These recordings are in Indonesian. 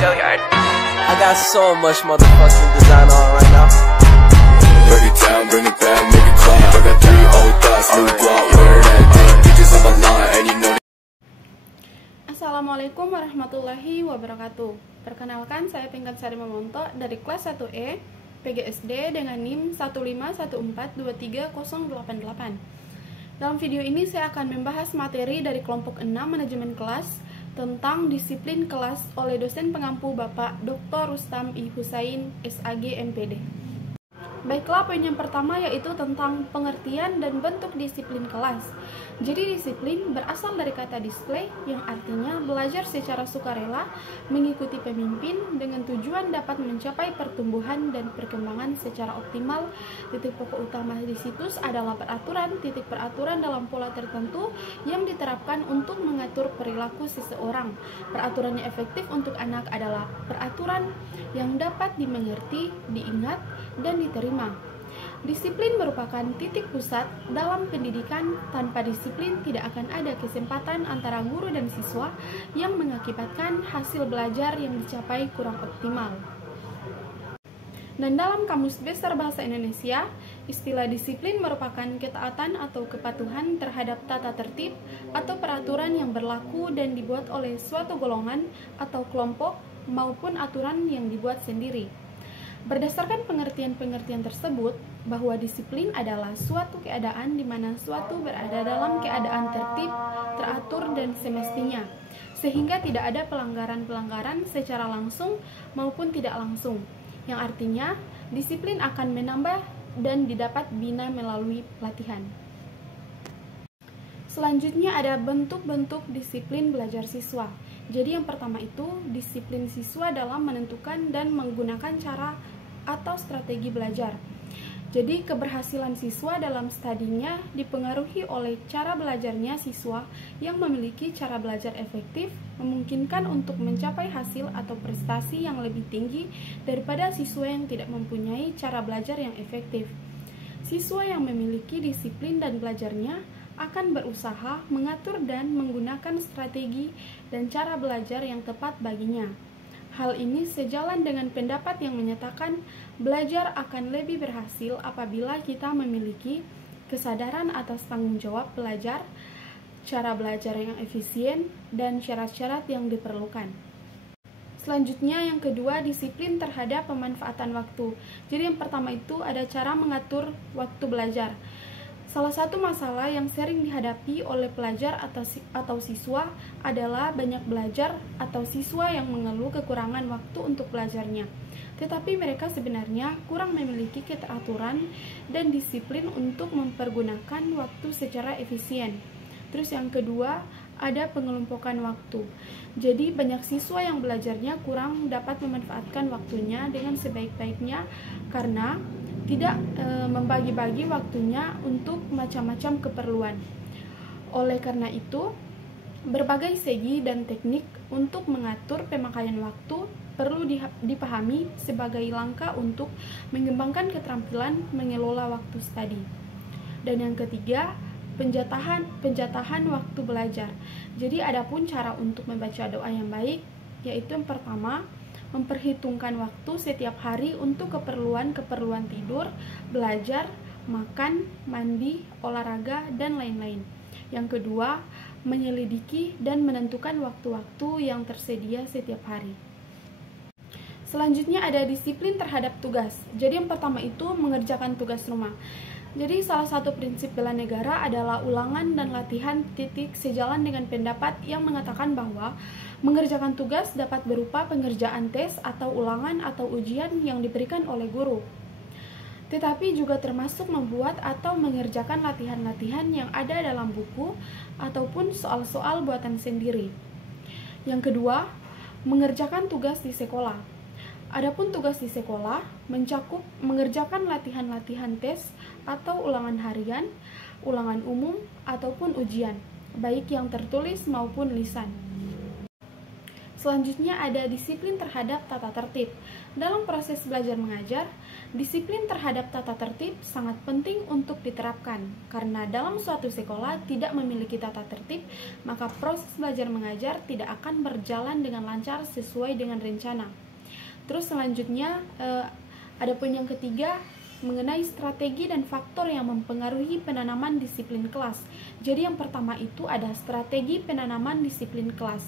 Go Yard. I got so much motherfucking design on right now. Break it down, bring it back, make it clap. I got 3 old thoughts, new block, where that thing. Bitches on my line, and you know. Assalamualaikum warahmatullahi wabarakatuh. Perkenalkan, saya Tingkat Sari Memonto dari kelas 1E PGSD dengan NIM 151423088. Dalam video ini saya akan membahas materi dari kelompok 6 manajemen kelas tentang disiplin kelas oleh dosen pengampu Bapak Dr. Rustam I. Husain, SAG MPD. Baiklah, poin yang pertama yaitu tentang pengertian dan bentuk disiplin kelas. Jadi disiplin berasal dari kata display yang artinya belajar secara sukarela mengikuti pemimpin dengan tujuan dapat mencapai pertumbuhan dan perkembangan secara optimal. Titik pokok utama di situs adalah peraturan, titik peraturan dalam pola tertentu yang diterapkan untuk mengatur perilaku seseorang. Peraturan yang efektif untuk anak adalah peraturan yang dapat dimengerti, diingat, dan diterima. Disiplin merupakan titik pusat dalam pendidikan. Tanpa disiplin tidak akan ada kesempatan antara guru dan siswa yang mengakibatkan hasil belajar yang dicapai kurang optimal. Dan dalam Kamus Besar Bahasa Indonesia, istilah disiplin merupakan ketaatan atau kepatuhan terhadap tata tertib atau peraturan yang berlaku dan dibuat oleh suatu golongan atau kelompok maupun aturan yang dibuat sendiri. Berdasarkan pengertian-pengertian tersebut, bahwa disiplin adalah suatu keadaan di mana suatu berada dalam keadaan tertib, teratur, dan semestinya, sehingga tidak ada pelanggaran-pelanggaran secara langsung maupun tidak langsung, yang artinya disiplin akan menambah dan didapat bina melalui pelatihan. Selanjutnya ada bentuk-bentuk disiplin belajar siswa. Jadi yang pertama itu disiplin siswa dalam menentukan dan menggunakan cara atau strategi belajar. Jadi keberhasilan siswa dalam studinya dipengaruhi oleh cara belajarnya siswa yang memiliki cara belajar efektif, memungkinkan untuk mencapai hasil atau prestasi yang lebih tinggi daripada siswa yang tidak mempunyai cara belajar yang efektif. Siswa yang memiliki disiplin dan belajarnya akan berusaha mengatur dan menggunakan strategi dan cara belajar yang tepat baginya. Hal ini sejalan dengan pendapat yang menyatakan belajar akan lebih berhasil apabila kita memiliki kesadaran atas tanggung jawab belajar, cara belajar yang efisien, dan syarat-syarat yang diperlukan. Selanjutnya yang kedua, disiplin terhadap pemanfaatan waktu. Jadi yang pertama itu ada cara mengatur waktu belajar. Salah satu masalah yang sering dihadapi oleh pelajar atau siswa adalah banyak belajar atau siswa yang mengeluh kekurangan waktu untuk belajarnya. Tetapi mereka sebenarnya kurang memiliki keteraturan dan disiplin untuk mempergunakan waktu secara efisien. Terus yang kedua, ada pengelompokan waktu. Jadi banyak siswa yang belajarnya kurang dapat memanfaatkan waktunya dengan sebaik-baiknya karena tidak membagi-bagi waktunya untuk macam-macam keperluan. Oleh karena itu, berbagai segi dan teknik untuk mengatur pemakaian waktu perlu dipahami sebagai langkah untuk mengembangkan keterampilan mengelola waktu studi. Dan yang ketiga, penjatahan waktu belajar. Jadi adapun cara untuk membaca doa yang baik, yaitu yang pertama, memperhitungkan waktu setiap hari untuk keperluan tidur, belajar, makan, mandi, olahraga, dan lain-lain. Yang kedua, menyelidiki dan menentukan waktu-waktu yang tersedia setiap hari. Selanjutnya ada disiplin terhadap tugas. Jadi yang pertama itu mengerjakan tugas rumah. Jadi salah satu prinsip bela negara adalah ulangan dan latihan sejalan dengan pendapat yang mengatakan bahwa mengerjakan tugas dapat berupa pengerjaan tes atau ulangan atau ujian yang diberikan oleh guru. Tetapi juga termasuk membuat atau mengerjakan latihan-latihan yang ada dalam buku ataupun soal-soal buatan sendiri. Yang kedua, mengerjakan tugas di sekolah. Adapun tugas di sekolah mencakup mengerjakan latihan-latihan tes atau ulangan harian, ulangan umum, ataupun ujian, baik yang tertulis maupun lisan. Selanjutnya ada disiplin terhadap tata tertib. Dalam proses belajar mengajar, disiplin terhadap tata tertib sangat penting untuk diterapkan. Karena dalam suatu sekolah tidak memiliki tata tertib, maka proses belajar mengajar tidak akan berjalan dengan lancar sesuai dengan rencana. Terus selanjutnya ada poin yang ketiga mengenai strategi dan faktor yang mempengaruhi penanaman disiplin kelas. Jadi yang pertama itu ada strategi penanaman disiplin kelas.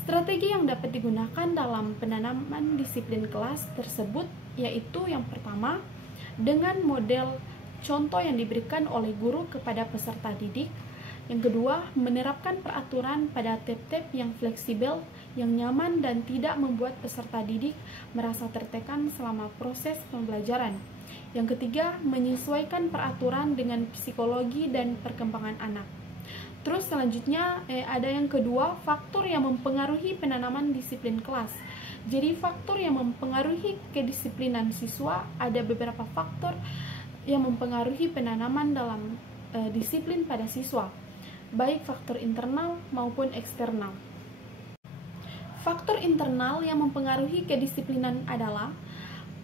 Strategi yang dapat digunakan dalam penanaman disiplin kelas tersebut yaitu yang pertama, dengan model contoh yang diberikan oleh guru kepada peserta didik. Yang kedua, menerapkan peraturan pada tab-tab yang fleksibel, yang nyaman dan tidak membuat peserta didik merasa tertekan selama proses pembelajaran. Yang ketiga, menyesuaikan peraturan dengan psikologi dan perkembangan anak. Terus selanjutnya ada yang kedua, faktor yang mempengaruhi penanaman disiplin kelas. Jadi faktor yang mempengaruhi kedisiplinan siswa, ada beberapa faktor yang mempengaruhi penanaman dalam disiplin pada siswa, baik faktor internal maupun eksternal. Faktor internal yang mempengaruhi kedisiplinan adalah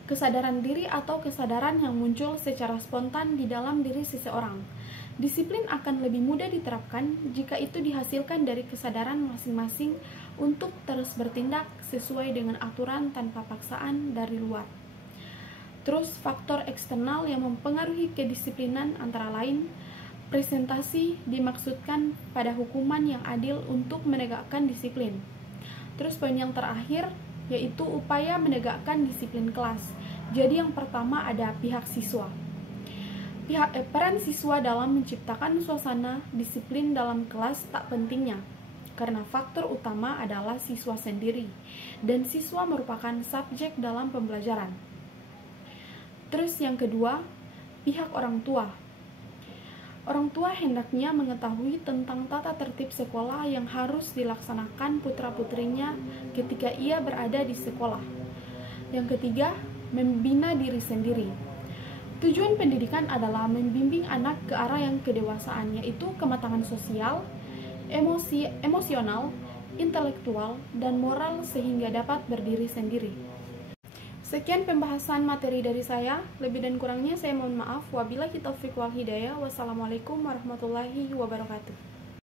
kesadaran diri atau kesadaran yang muncul secara spontan di dalam diri seseorang. Disiplin akan lebih mudah diterapkan jika itu dihasilkan dari kesadaran masing-masing untuk terus bertindak sesuai dengan aturan tanpa paksaan dari luar. Terus faktor eksternal yang mempengaruhi kedisiplinan antara lain, presentasi dimaksudkan pada hukuman yang adil untuk menegakkan disiplin. Terus poin yang terakhir yaitu upaya menegakkan disiplin kelas. Jadi yang pertama ada pihak siswa. Peran siswa dalam menciptakan suasana disiplin dalam kelas tak pentingnya, karena faktor utama adalah siswa sendiri, dan siswa merupakan subjek dalam pembelajaran. Terus yang kedua, pihak orang tua. Orang tua hendaknya mengetahui tentang tata tertib sekolah yang harus dilaksanakan putra-putrinya ketika ia berada di sekolah. Yang ketiga, membina diri sendiri. Tujuan pendidikan adalah membimbing anak ke arah yang kedewasaan, yaitu kematangan sosial, emosional, intelektual, dan moral sehingga dapat berdiri sendiri. Sekian pembahasan materi dari saya. Lebih dan kurangnya saya mohon maaf. Wabillahi taufiq wal hidayah. Wassalamualaikum warahmatullahi wabarakatuh.